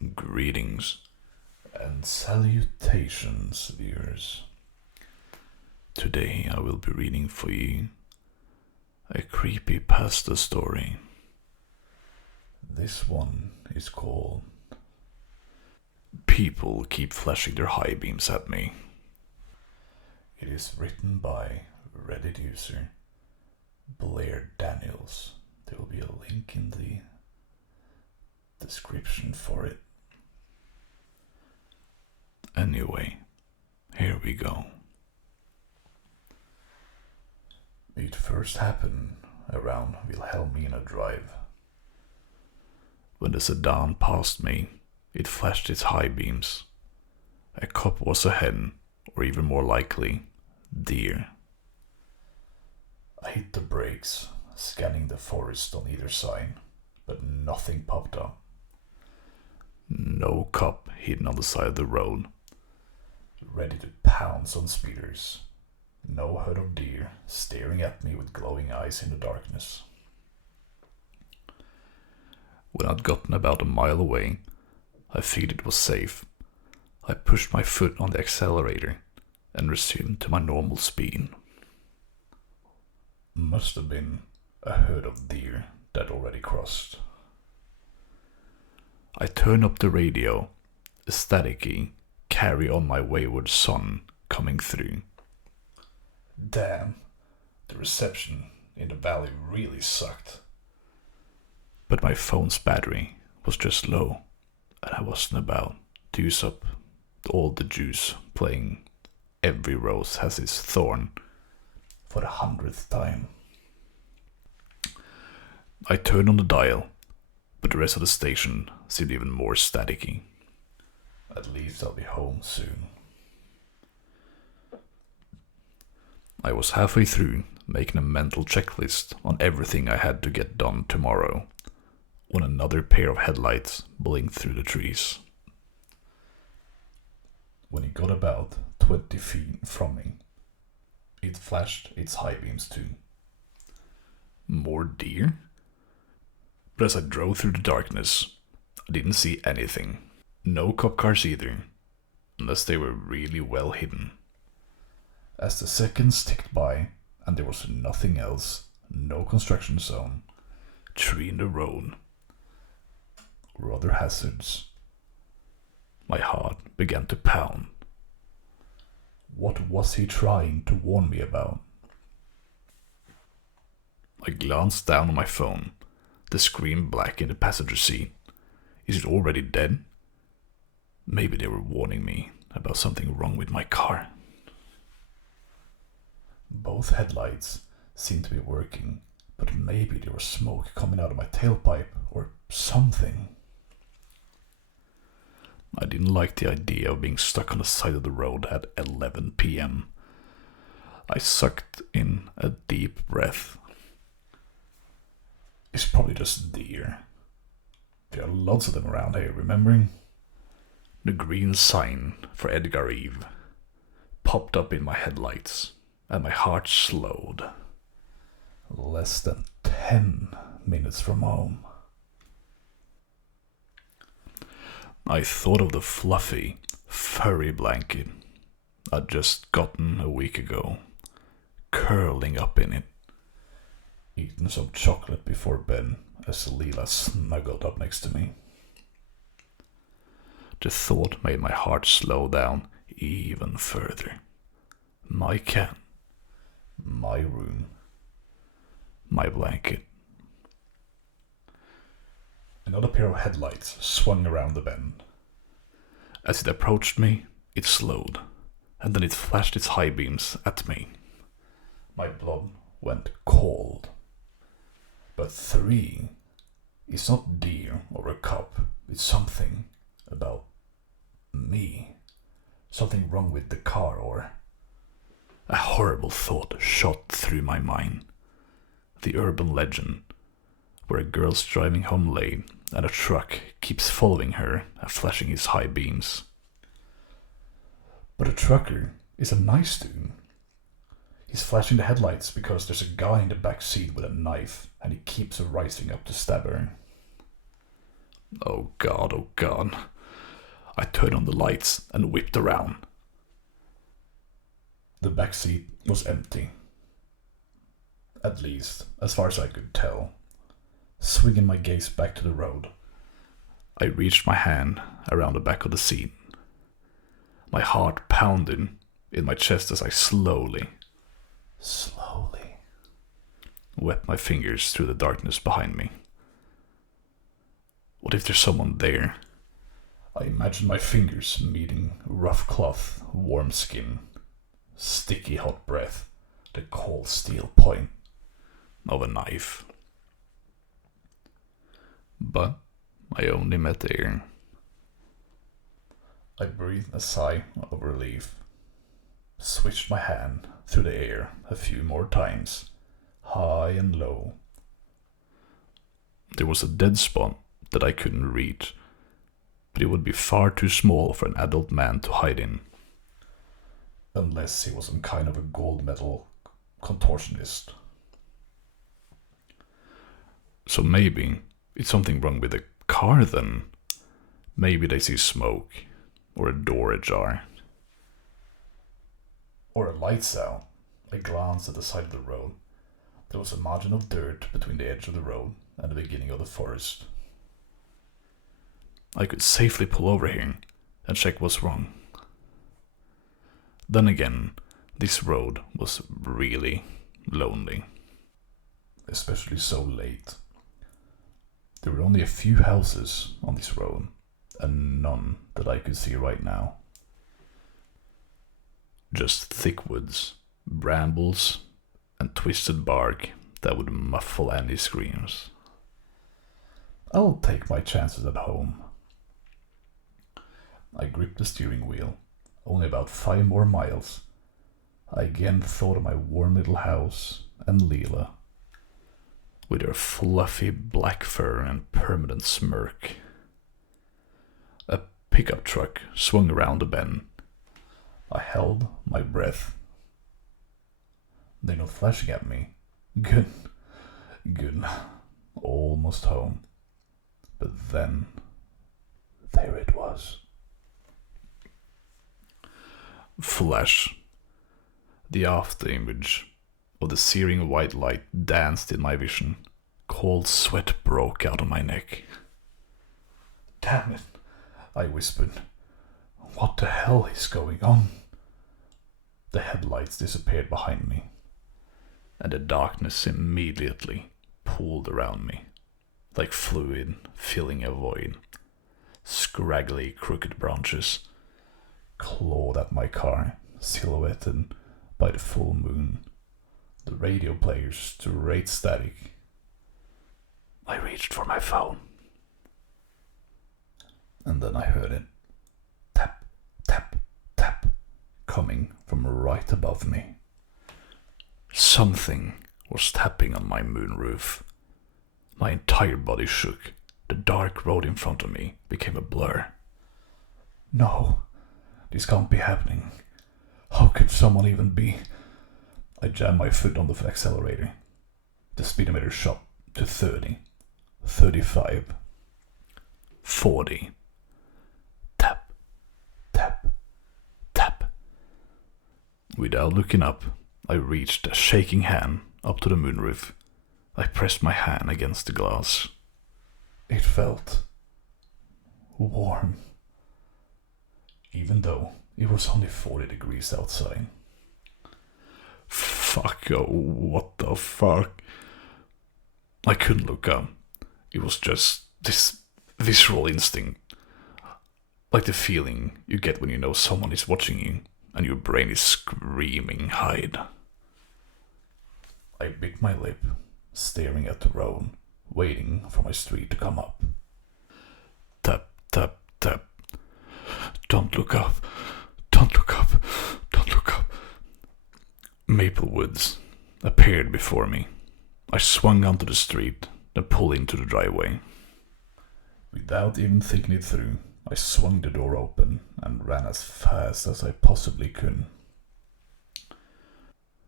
Greetings and salutations, viewers. Today I will be reading for you a creepypasta story. This one is called People Keep Flashing Their High Beams at Me. It is written by Reddit user Blair Daniels. There will be a link in the description for it. Anyway, here we go. It first happened around Wilhelmina Drive. When the sedan passed me, it flashed its high beams. A cop was ahead, or even more likely, deer. I hit the brakes, scanning the forest on either side, but nothing popped up. No cop hidden on the side of the road, ready to pounce on speeders. No herd of deer staring at me with glowing eyes in the darkness. When I'd gotten about a mile away, I figured it was safe. I pushed my foot on the accelerator and resumed to my normal speed. Must have been a herd of deer that already crossed. I turned up the radio, a staticky "Carry on my wayward son" coming through. Damn, the reception in the valley really sucked. But my phone's battery was just low, and I wasn't about to use up all the juice playing "Every Rose Has Its Thorn" for the 100th time. I turned on the dial, but the rest of the station seemed even more staticky. At least I'll be home soon. I was halfway through making a mental checklist on everything I had to get done tomorrow when another pair of headlights blinked through the trees. When it got about 20 feet from me, it flashed its high beams too. More deer? But as I drove through the darkness, I didn't see anything. No cop cars either, unless they were really well hidden. As the seconds ticked by and there was nothing else, no construction zone, tree in the road, or other hazards, my heart began to pound. What was he trying to warn me about? I glanced down on my phone, the screen black in the passenger seat. Is it already dead? Maybe they were warning me about something wrong with my car. Both headlights seemed to be working, but maybe there was smoke coming out of my tailpipe or something. I didn't like the idea of being stuck on the side of the road at 11 p.m. I sucked in a deep breath. It's probably just deer. There are lots of them around here, remembering? The green sign for Edgar Eve popped up in my headlights, and my heart slowed. Less than 10 minutes from home. I thought of the fluffy, furry blanket I'd just gotten a week ago, curling up in it. Eaten some chocolate before bed as Leela snuggled up next to me. The thought made my heart slow down even further. My cat, my room, my blanket. Another pair of headlights swung around the bend. As it approached me, it slowed, and then it flashed its high beams at me. My blood went cold. But 3 is not deer or a cop. It's something about me. Something wrong with the car, or... A horrible thought shot through my mind. The urban legend where a girl's driving home late and a truck keeps following her and flashing his high beams. But a trucker is a nice dude. He's flashing the headlights because there's a guy in the back seat with a knife and he keeps rising up to stab her. Oh God, I turned on the lights and whipped around. The back seat was empty. At least, as far as I could tell. Swinging my gaze back to the road, I reached my hand around the back of the seat. My heart pounded in my chest as I slowly wet my fingers through the darkness behind me. What if there's someone there? I imagined my fingers meeting rough cloth, warm skin, sticky hot breath, the cold steel point of a knife. But I only met air. I breathed a sigh of relief, switched my hand through the air a few more times, high and low. There was a dead spot that I couldn't reach, but it would be far too small for an adult man to hide in. Unless he was some kind of a gold medal contortionist. So maybe it's something wrong with the car then. Maybe they see smoke, or a door ajar. Or a lights out. I glanced at the side of the road. There was a margin of dirt between the edge of the road and the beginning of the forest. I could safely pull over here and check what's wrong. Then again, this road was really lonely. Especially so late. There were only a few houses on this road, and none that I could see right now. Just thick woods, brambles, and twisted bark that would muffle any screams. I'll take my chances at home. I gripped the steering wheel. Only about 5 more miles. I again thought of my warm little house and Leela, with her fluffy black fur and permanent smirk. A pickup truck swung around the bend. I held my breath. They're not flashing at me. Good. Almost home. But then, there it was. Flash. The after image of the searing white light danced in my vision. Cold sweat broke out on my neck. Damn it, I whispered. What the hell is going on? The headlights disappeared behind me, and the darkness immediately pooled around me, like fluid filling a void. Scraggly, crooked branches clawed at my car, silhouetted by the full moon. The radio players straight static. I reached for my phone. And then I heard it. Tap, tap, tap, coming from right above me. Something was tapping on my moonroof. My entire body shook. The dark road in front of me became a blur. No, this can't be happening. How could someone even be? I jammed my foot on the accelerator. The speedometer shot to 30, 35, 40. Tap, tap, tap. Without looking up, I reached a shaking hand up to the moonroof. I pressed my hand against the glass. It felt warm, even though it was only 40 degrees outside. Fuck, oh, what the fuck? I couldn't look up. It was just this visceral instinct. Like the feeling you get when you know someone is watching you and your brain is screaming hide. I bit my lip, staring at the road, waiting for my street to come up. Tap, tap, tap. Don't look up. Don't look up. Don't look up. Maple woods appeared before me. I swung onto the street, then pulled into the driveway. Without even thinking it through, I swung the door open and ran as fast as I possibly could.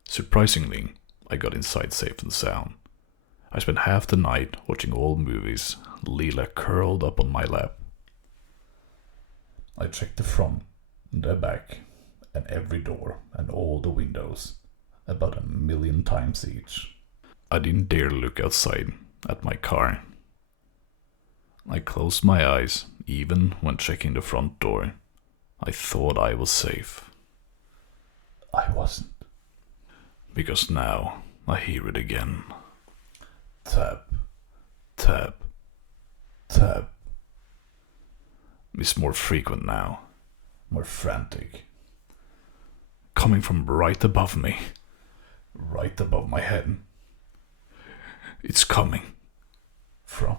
Surprisingly, I got inside safe and sound. I spent half the night watching old movies, Leela curled up on my lap. checked the front, the back, and every door and all the windows about 1,000,000 times each. I didn't dare look outside at my car. I closed my eyes even when checking the front door. I thought I was safe. I wasn't. Because now I hear it again. Tap, tap, tap. It's more frequent now, more frantic. Coming from right above me, right above my head. It's coming from